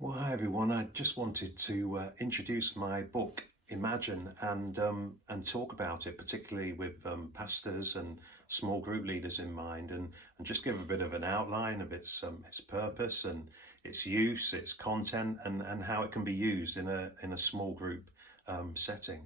Well, hi everyone. I just wanted to introduce my book, Imagine, and talk about it, particularly with pastors and small group leaders in mind, and just give a bit of an outline of its purpose and its use, its content, and how it can be used in a small group setting.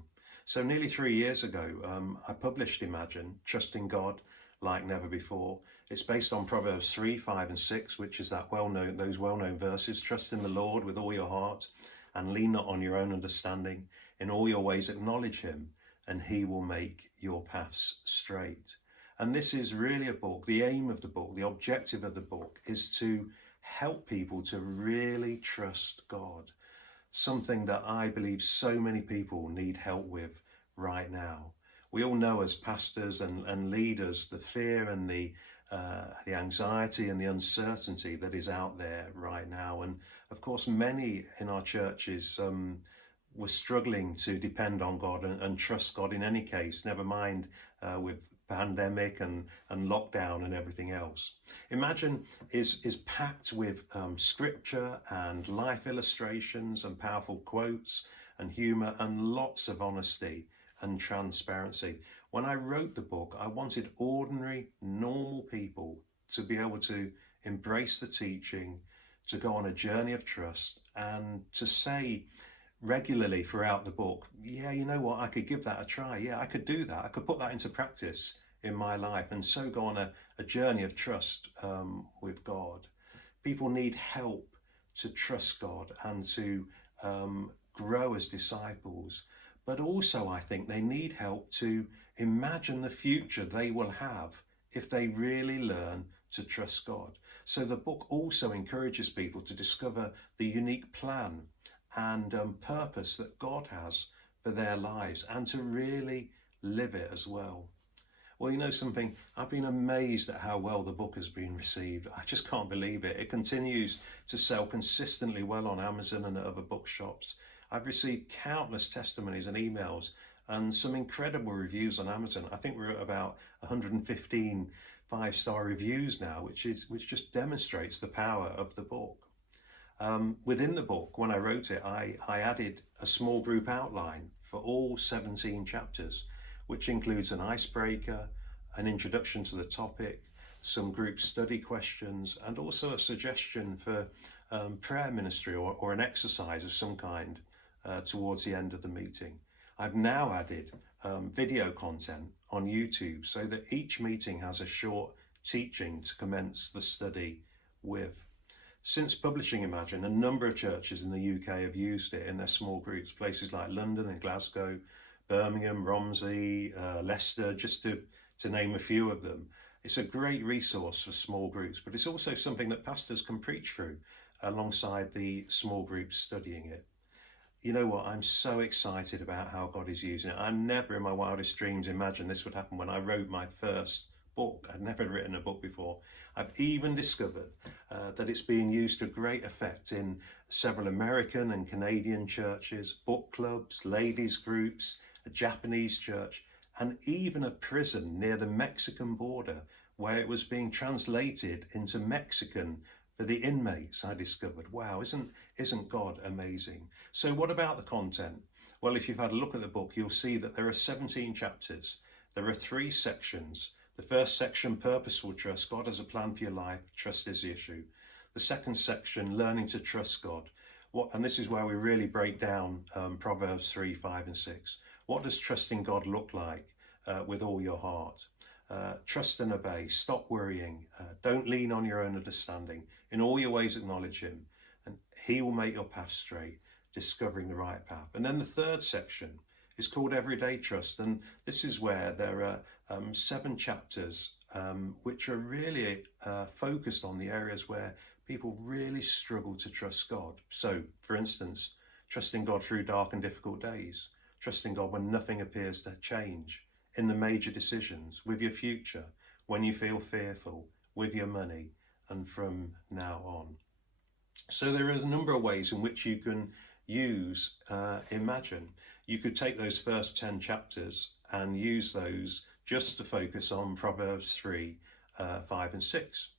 So nearly 3 years ago, I published Imagine, Trusting God Like Never Before. It's based on Proverbs 3, 5, and 6, which is those well-known verses. Trust in the Lord with all your heart and lean not on your own understanding. In all your ways acknowledge him, and he will make your paths straight. And this is really a book. The aim of the book, the objective of the book, is to help people to really trust God. Something that I believe so many people need help with right now. We all know as pastors and leaders the fear and the anxiety and the uncertainty that is out there right now. And of course, many in our churches were struggling to depend on God and trust God in any case, never mind with pandemic and lockdown and everything else. Imagine is packed with scripture and life illustrations and powerful quotes and humor and lots of honesty and transparency. When I wrote the book, I wanted ordinary, normal people to be able to embrace the teaching, to go on a journey of trust, and to say regularly throughout the book, yeah, you know what, I could give that a try. Yeah, I could do that. I could put that into practice in my life, and so go on a journey of trust with God. People need help to trust God and to grow as disciples. But also, I think they need help to imagine the future they will have if they really learn to trust God. So the book also encourages people to discover the unique plan and purpose that God has for their lives and to really live it as well. Well, you know something, I've been amazed at how well the book has been received. I just can't believe it. It continues to sell consistently well on Amazon and at other bookshops. I've received countless testimonies and emails and some incredible reviews on Amazon. I think we're at about 115 five-star reviews now, which just demonstrates the power of the book. Within the book, when I wrote it, I added a small group outline for all 17 chapters, which includes an icebreaker, an introduction to the topic, some group study questions, and also a suggestion for prayer ministry or an exercise of some kind towards the end of the meeting. I've now added video content on YouTube so that each meeting has a short teaching to commence the study with. Since publishing Imagine, a number of churches in the UK have used it in their small groups, places like London and Glasgow, Birmingham, Romsey, Leicester, just to name a few of them. It's a great resource for small groups, but it's also something that pastors can preach through alongside the small groups studying it. You know what, I'm so excited about how God is using it. I never in my wildest dreams imagined this would happen when I wrote my first book. I'd never written a book before. I've even discovered that it's being used to great effect in several American and Canadian churches, book clubs, ladies groups, a Japanese church, and even a prison near the Mexican border where it was being translated into Mexican for the inmates. I discovered, wow, isn't God amazing? So what about the content? Well, if you've had a look at the book, you'll see that there are 17 chapters. There are 3 sections. The first section, purposeful trust. God has a plan for your life. Trust is the issue. The second section, learning to trust God. And this is where we really break down Proverbs 3, 5 and 6. What does trusting God look like with all your heart? Trust and obey. Stop worrying. Don't lean on your own understanding. In all your ways acknowledge him, and he will make your path straight, discovering the right path. And then the third section is called Everyday Trust, and this is where there are 7 chapters which are really focused on the areas where people really struggle to trust God. So, for instance, trusting God through dark and difficult days, trusting God when nothing appears to change, in the major decisions, with your future, when you feel fearful, with your money, and from now on. So there are a number of ways in which you can use Imagine. You could take those first 10 chapters and use those just to focus on Proverbs 3, 5 and 6.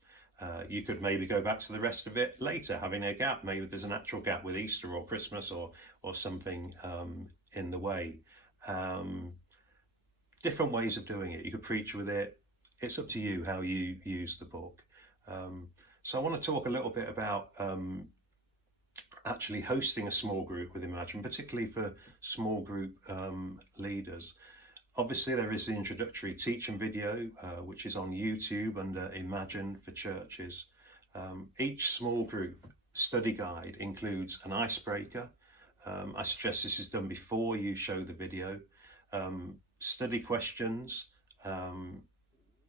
You could maybe go back to the rest of it later, having a gap. Maybe there's a natural gap with Easter or Christmas or something in the way. Different ways of doing it. You could preach with it. It's up to you how you use the book. So I want to talk a little bit about actually hosting a small group with Imagine, particularly for small group leaders. Obviously, there is the introductory teaching video, which is on YouTube under Imagine for Churches. Each small group study guide includes an icebreaker. I suggest this is done before you show the video. Study questions.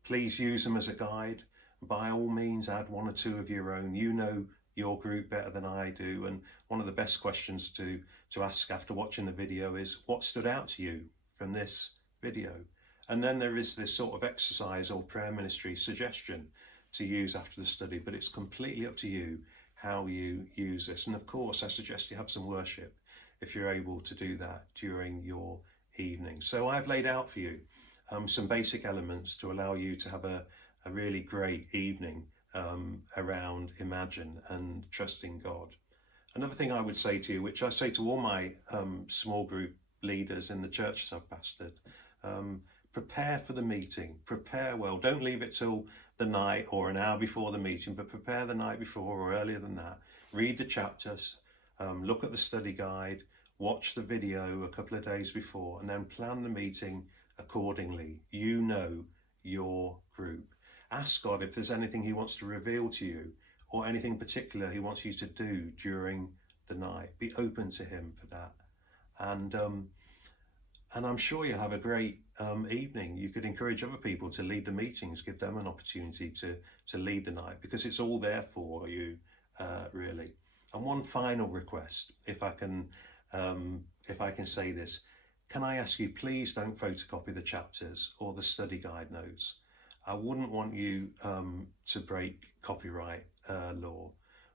Please use them as a guide. By all means, add one or two of your own. You know your group better than I do, and one of the best questions to ask after watching the video is, what stood out to you from this video? And then there is this sort of exercise or prayer ministry suggestion to use after the study, but it's completely up to you how you use this. And of course, I suggest you have some worship if you're able to do that during your evening. So I've laid out for you some basic elements to allow you to have a really great evening around Imagine and trusting God. Another thing I would say to you, which I say to all my small group leaders in the churches I've pastored, prepare for the meeting, prepare well. Don't leave it till the night or an hour before the meeting, but prepare the night before or earlier than that. Read the chapters, look at the study guide, watch the video a couple of days before, and then plan the meeting accordingly. You know your group. Ask God if there's anything he wants to reveal to you or anything particular he wants you to do during the night. Be open to him for that. And I'm sure you'll have a great evening. You could encourage other people to lead the meetings, give them an opportunity to lead the night, because it's all there for you, really. And one final request, if I can say this, can I ask you, please don't photocopy the chapters or the study guide notes. I wouldn't want you to break copyright law,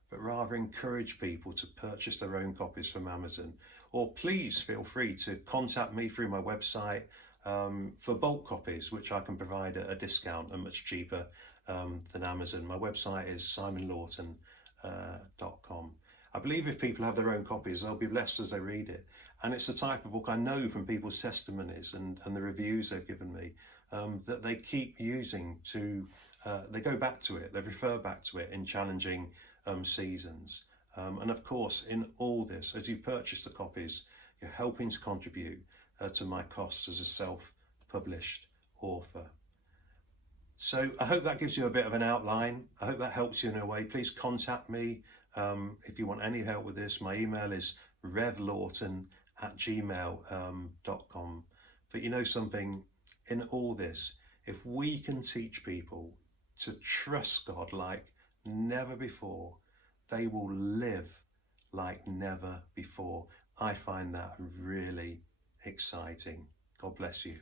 but rather encourage people to purchase their own copies from Amazon. Or please feel free to contact me through my website for bulk copies, which I can provide at a discount and much cheaper than Amazon. My website is simonlawton.com. I believe if people have their own copies, they'll be blessed as they read it. And it's the type of book I know from people's testimonies and the reviews they've given me, that they keep using to, they go back to it, they refer back to it in challenging seasons. And of course, in all this, as you purchase the copies, you're helping to contribute to my costs as a self-published author. So I hope that gives you a bit of an outline. I hope that helps you in a way. Please contact me if you want any help with this. My email is revlawton@gmail.com. But you know something, in all this, if we can teach people to trust God like never before, they will live like never before. I find that really exciting. God bless you.